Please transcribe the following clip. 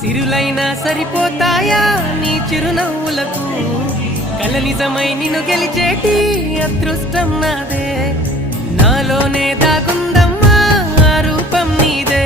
సిరులైనా సరిపోతాయా నీ చిరునవ్వులకు కల నిజమై నిన్ను గెలిచేటి అదృష్టం నాదే నాలోనే దాగుందమ్మా ఆ రూపం నీదే